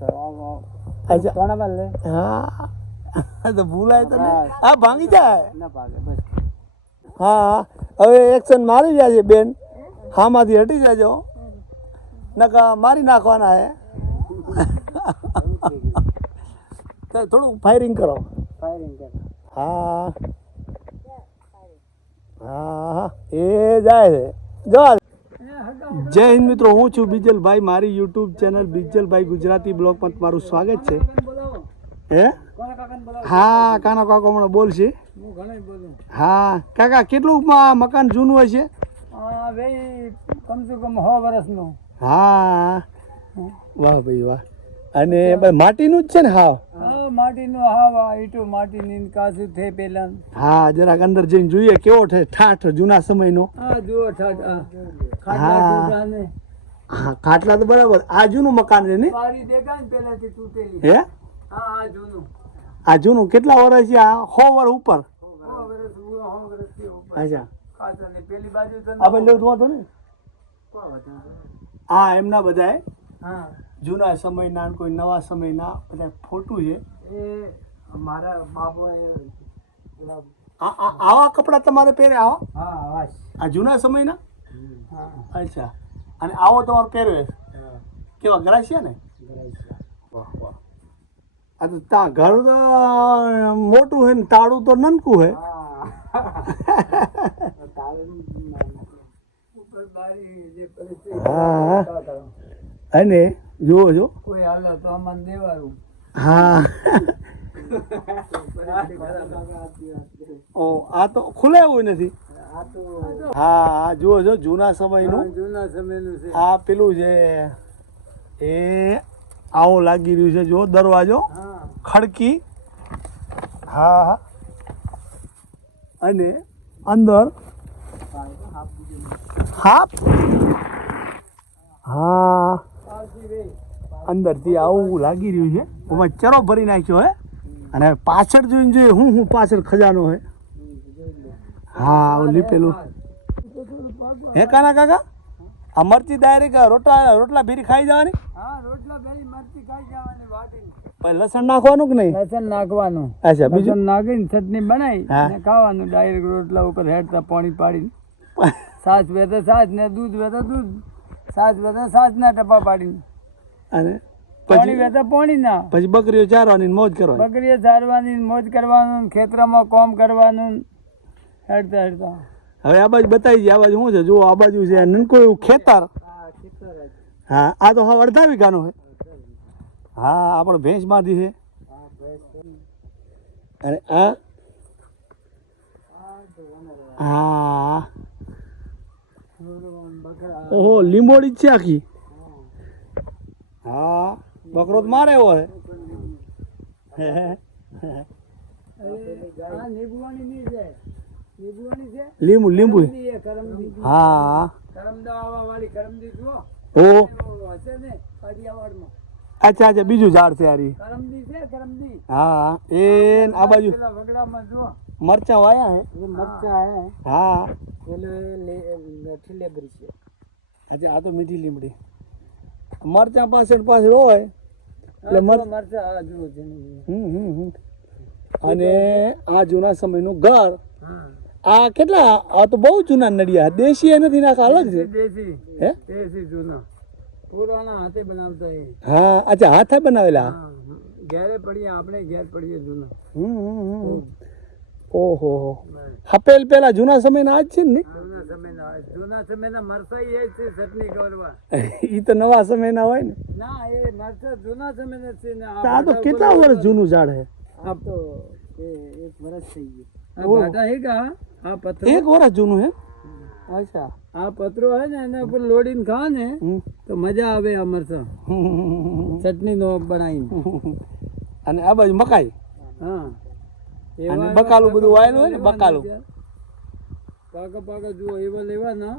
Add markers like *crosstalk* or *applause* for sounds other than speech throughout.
અચ્છા કોના પર લે હા તો ભૂલાય તો નહીં. બસ. આ ભાંગી જાય ના પાકે બસ હા હવે એક્શન મારી જાય છે બેન હામાંથી હટી જાજો નકા મારી નાખવાના હે તો થોડું ફાયરિંગ કરો ફાયરિંગ કર હા હા એ જાય છે જો આ. જય હિન્દ મિત્રો હું છું બીજલભાઈ. મારી યુટ્યુબ ચેનલ બીજલભાઈ ગુજરાતી બ્લોગમાં તમારું સ્વાગત છે. હે? હા કાનો કાકો હમણાં બોલશે. હું હા કાકા કેટલું મકાન જૂનું હશે આ ભાઈ કમ કમ સો વર્ષનું. હા. વાહ ભાઈ વાહ. અને ભાઈ માટીનું જ છે ને હા હા માટીનું હા વાહ ઈટું માટીની ને કાચું થઈ પેલા હા જરાક અંદર જઈને જોઈએ કેવો છે ઠાઠ જૂના સમયનો. હા જુઓ ઠાઠ હા. હા. ખાટલા ને. હા તો બરાબર. આ જૂનું મકાન છે ને? બારી દેખાય ને પેલાથી તૂટેલી. હે? હા હા જૂનું. આ જૂનું કેટલા વર્ષ છે? આ સો વર્ષ ઉપર? સો વર્ષ સો વર્ષથી ઉપર. અચ્છા. કાચા પેલી બાજુ તો આ ભાઈ લેવું તો ને. કોણ વધારે? આ એમના બધાએ હા. જૂના સમયના કોઈ નવા સમયના બધા ફોટું છે. એ મારા બાપોએ આવા કપડાં તમારે પહેરે આવા હા આ જૂના સમયના? હા. અચ્છા. અને આવો તમારો પહેરવે કેવા ગ્રાસિયા ને? વાહ વાહ. આ તો ત્યાં ઘર તો મોટું છે ને તાળું તો નનકું હોય? *laughs* અને જુઓ જો કોઈ હાલે તો અમને દેવાનું. હા. ઓ આ તો ખુલે એવું નથી હા હા જુઓ જો જૂના સમયનું. જૂના સમયનું છે. આ પેલું છે એ આવો લાગી રહ્યું છે જો દરવાજો. ખડકી. હા હા. અને અંદર હા હા. અંદરથી આવું લાગી રહ્યું છે. એમાં ચરો ભરી નાખ્યો હે. અને પાછળ જોઈને જોઈએ હું હું પાછળ ખજાનો હે. હા લીપેલું. હે કાના કાકા? આ મરચી ડાયરેક્ટ રોટલા રોટલા ભીરી ખાઈ જવાની? હા રોટલા ભેરી મરચી ખાઈ જવાની લસણ નાખવાનું કે નહીં? લસણ નાખવાનું. અચ્છા બીજું? નાખીને ચટણી બનાવી ખાવાનું. ડાયરેક્ટ રોટલા ઉપર હેડતા પાણી પાડીને. *laughs* સાસ વેતે છાશ ને દૂધ વેતે દૂધ. છાશ વેતે છાશ ના ટપા પાડીને. અને પાણી પછી? પાણી ના. પછી બકરીઓ ચારવાની મોજ કરવાની? ઝારવાની મોજ કરવાનું ખેતરમાં કોમ કરવાનું હેડતા હેડતા. હવે આ બાજુ બતાવી આ બાજુ શું છે? જુઓ આ બાજુ છે નનકું એવું ખેતર. હા આ તો હવે અડધા વીઘાનું છે. હા આપણે ભેંસ બાંધી છે. અને આ? હા. ઓહો લીંબોડી છે આખી? હા બકરો તો મારે છે લીંબુ લીંબુ. હા. કરમદા આવવા વાળી કરમદી જુઓ ઓ. હશે ને કાઠિયાવાડમાં અચ્છા અચ્છા બીજું ઝાડ છે આરી. હા એ આ બાજુ મરચા વાયા હે. એ મરચા હે. હા. મેઠી લેબરી છે. અચ્છા આ તો મીઠી લીમડી. મરચા પાછળ પાછળ હોય એટલે મર મરચા હમ. અને આ જૂના સમયનું ઘર આ કેટલા આ તો બહુ જૂના નડિયા દેશી એ નથી નાખા અલગ છે? દેશી હે? દેશી જૂના. પુરાણા હાથે બનાવતા એ. હા અચ્છા હાથે બનાવેલા? ઘેરે પડીએ આપણે ઘેર પડીએ જૂના. હમ હમ હમ. ઓહો. હપેલ પેલા જૂના સમયના આજ છે ને જૂના સમયના જૂના સમયના મરસા એ છે ચટણી કરવા *laughs* ઈ તો નવા સમયના હોય ને. ના એ મરસા જૂના સમયના છે ને આ તો કેટલા વર્ષ જૂનું ઝાડ છે આ તો એક વર્ષ થઈ ગયું. આ ભાટા હે કા આ પથરો? એક વર્ષ જૂનું હે? અચ્છા. આ પતરો હે ને એના ઉપર લોડીને ખા ને તો મજા આવે આ મરસા *laughs* ચટણી નો બનાવીને. *laughs* અને આ બાજુ મકાઈ? હા. અને બકાલું બધું વાયેલું હોય ને બકાલું. પાકા પાકા જુઓ એવા લેવાના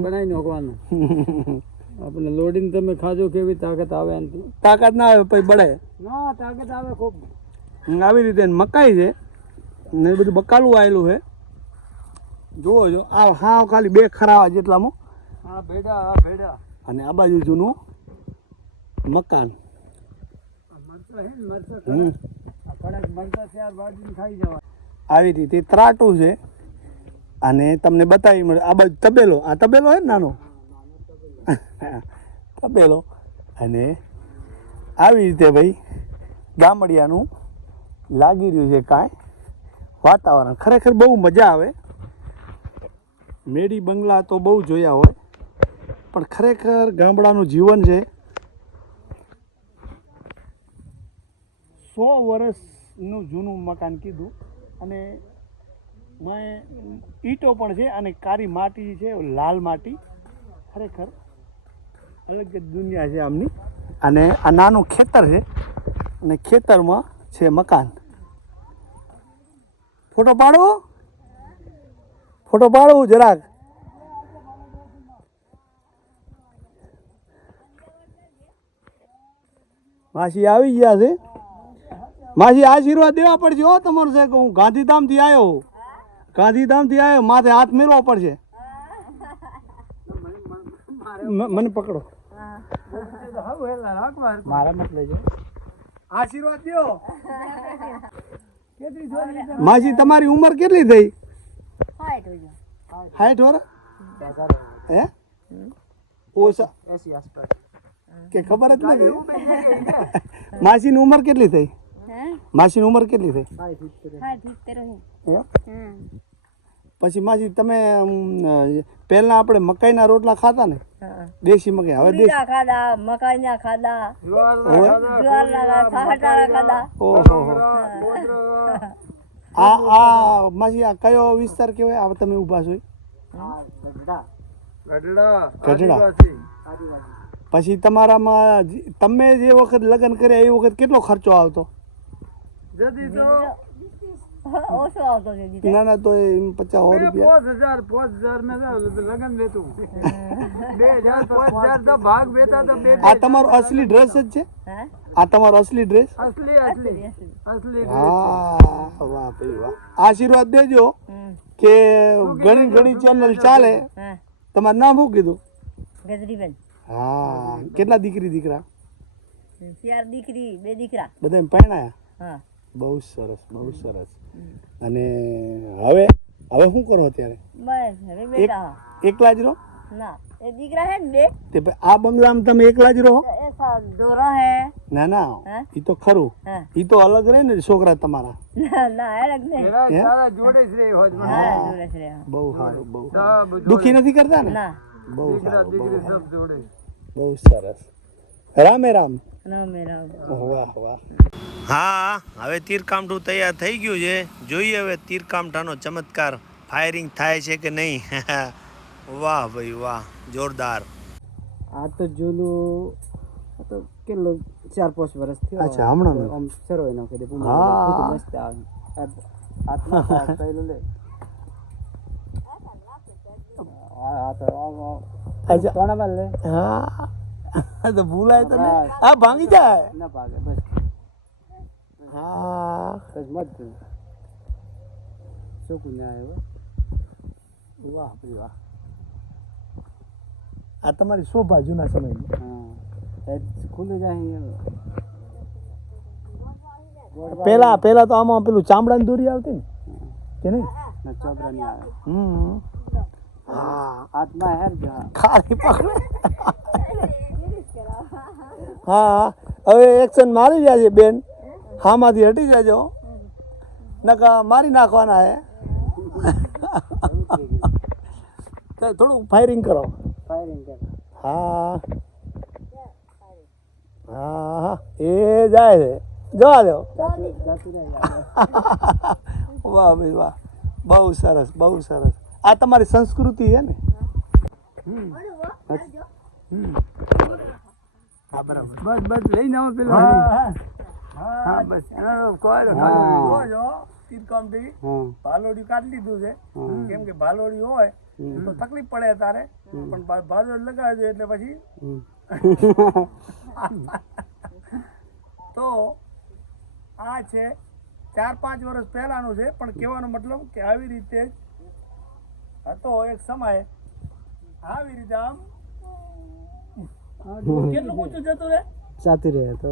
બનાવી નાખવાનું. *laughs* આપણે લોડીને તમે ખાજો કેવી તાકાત આવે એનાથી તાકાત ના આવે પછી બળે. ના તાકાત આવે ખૂબ. આવી રીતે મકાઈ છે. ને બધું બકાલું આવેલું છે. જુઓ જો આ હા ખાલી બે ખરાવા જેટલામાં. હા ભેડા હા ભેડા. અને આ બાજુ જૂનું મકાન. મરચાં હે કડક આ કડક મરચાં ત્યાર ખાઈ જવા આવી રીતે ત્રાટું છે. અને તમને બતાવી મળે, આ બાજુ તબેલો, આ તબેલો ને નાનો? *laughs* તબેલો. અને આવી રીતે ભાઈ ગામડિયાનું લાગી રહ્યું છે કાંઈ. વાતાવરણ ખરેખર બહુ મજા આવે. મેડી બંગલા તો બહુ જોયા હોય. પણ ખરેખર ગામડાનું જીવન છે સો વર્ષનું જૂનું મકાન કીધું અને મેં ઈંટો પણ છે અને કાળી માટી છે, લાલ માટી. ખરેખર અલગ જ દુનિયા છે આમની. અને આ નાનું ખેતર છે અને ખેતરમાં છે મકાન. ફોટો પાડો? ફોટો પાડો જરાક. માસી આવી ગયા છે. માસી આશીર્વાદ દેવા પડશે હો તમારું છે કે હું ગાંધીધામથી આવ્યો ગાંધીધામથી આવ્યો માથે હાથ મેળવો પડશે. મને પકડો. મારા મત લેજો. આશીર્વાદ દો? માસી તમારી ઉંમર કેટલી થઈ? હાઈટ વર્ષ હે? ઓછા કે ખબર જ નથી. માસીની ઉંમર કેટલી થઈ? માસીની ઉંમર કેટલી થઈ? પછી માસી તમે પહેલા આપણે મકાઈના રોટલા ખાતા ને? દેશી મકાઈ. હવે દેશી ખાધા મકાઈના ખાધા. ખાધા, જુવારના સાહટાના ખાધા. ઓહો આ આ માસી આ કયો વિસ્તાર કહેવાય? આ તમે ઊભા છો ગઢડા. પછી તમારામાં તમે જે વખત લગ્ન કર્યા એ વખત કેટલો ખર્ચો આવતો? જદી તો. ઓછો આવતો છે ના ના તો પચાસ સો રૂપિયા. પાંચ હજાર પાંચ હજાર મેં લગન લેતું બે હજાર પાંચ હજાર તો ભાગ બેતા તો બે આ તમારો અસલી ડ્રેસ જ છે? આ તમારો અસલી ડ્રેસ અસલી અસલી. અસલી હા વાહ ભાઈ વાહ. આશીર્વાદ દેજો કે ઘણી ઘણી ચેનલ ચાલે. તમારું નામ શું કીધું? ગજરીબેન. હા કેટલા દીકરી દીકરા? ચાર દીકરી બે દીકરા. બધા પરણાયા? હા. બહુ સરસ બહુ સરસ. અને હવે હવે શું કરો અત્યારે? બસ હવે બેટા એકલા જ રહો ના એ દીકરા હે ને બે? તે આ બંગલામાં તમે એકલા જ રહો તો એ સા દોરા હે. ના ના એ તો ખરું. ઈ તો અલગ રહે ને છોકરા તમારા. ના ના અલગ નહીં. એરા જોડે જ રહી હોત જોડે છે હા. બહુ સારું બહુ સારું. દુખી નથી કરતા ને? ના. બહુ સરસ સારું બહુ દીકરી સબ જોડે. બહુ સરસ. રામે રામ. રામે મેરા વાહ વાહ. હા હવે તીરકામઠું તૈયાર થઈ ગયું છે. જોઈએ હવે તીરકામઠાનો ચમત્કાર ફાયરિંગ થાય છે કે નહીં. *laughs* વાહ ભાઈ વાહ જોરદાર. આ તો જૂનું આ તો કેટલો ચાર પાંચ વર્ષ થયો. અચ્છા, હમણાં આમ સરોય નાખી દે હા. મસ્ત આવે. આ હાથમાં *laughs* આ પહેલું લે. આ આ તો આ. કોણામાં લે. હા. તો ભૂલાય તો નહીં. આ ભાંગી જાય ના ભાગે બસ હા બસ મત જો શું પુણ્ય આવ્યો વાહ ભાઈ વાહ આ તમારી શોભા જૂના સમયની હા ખુલી ખુલ્લી જાય. પેલા પેલા તો આમાં પેલું ચામડાની દોરી આવતી ને કે નહીં ના ચોપડા નહીં આવે હમ હા હાથમાં હેર જા ખાલી પકડે હા હવે એક્શન મારી જાય છે બેન. હામાંથી હટી જાજો. નકા મારી નાખવાના હે. થોડું ફાયરિંગ કરો. ફાયરિંગ કર. હા. હા એ જાય છે. જવા દો. *laughs* વાહ ભાઈ વાહ. બહુ સરસ બહુ સરસ. આ તમારી સંસ્કૃતિ છે ને? હા બરાબર. બસ બસ લઈ જાઓ પેલો હા બસ એનો હા. જોજો તીરકામથી હા. ભાલોડી કાઢી લીધું છે. કેમ કે ભાલોડી હોય તો તકલીફ પડે તારે. પણ ભાલોડી લગાવજો એટલે પછી *laughs* તો આ છે ચાર પાંચ વર્ષ પહેલાનું છે પણ કહેવાનો મતલબ કે આવી રીતે હતો એક સમય. આવી રીતે આમ *laughs* કેટલું ઊંચું જતું રે જાતી રહે તો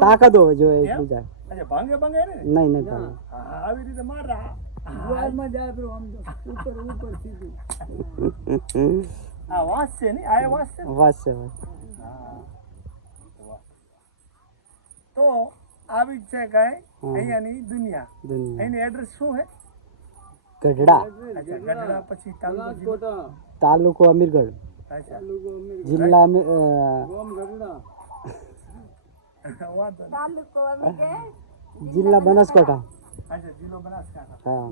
તાકાત હોવી જોઈએ એકબીજા અચ્છા ભાંગે ભાંગે ને? નહીં નહીં ભાંગે. આવી રીતે માર રહા જુવારમાં જાય પેલું આમ તો ઉપર ઉપર સીધું *laughs* આ વાંસ છે ને? આ છે ને? વાત છે વાત તો આવી જ છે કઈ અહીંયાની દુનિયા. અહીંની એડ્રેસ શું છે ગઢડા. ગઢડા પછી તાલુકો તાલુકો અમીરગઢ. જિલ્લા *laughs* જિલ્લા બનાસકાંઠા. જિલ્લો બનાસકાંઠા. હા.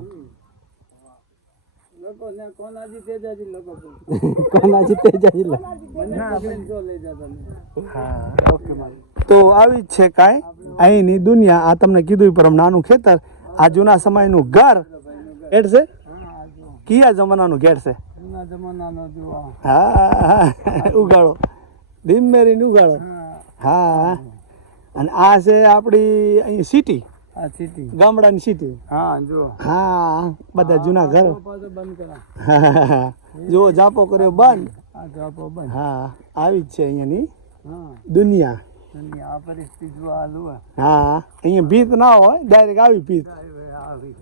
લોકોને *laughs* હા તો આવી છે કાંઈ. અહીંની દુનિયા આ તમને કીધું પણ નાનું ખેતર. આ જૂના સમયનું ઘર. એટ કયા જમાનાનું ઘેર છે? જૂના જમાનાનો જુઓ હા ઉગાડો. ધીમેરીને ઉગાડો. હા. અને આ છે આપણી અહીં સિટી આ સિટી. ગામડાની સિટી. હા જુઓ હા બધા જૂના ઘરો. બંધ કરા. જુઓ જાપો કર્યો બંધ. આ જાપો બંધ. હા આવી જ છે અહીંયાની દુનિયા. આ પરિસ્થિતિ જુઓ. હા અહીંયા ભીત ના હોય ડાયરેક્ટ આવી ભીત. આવી.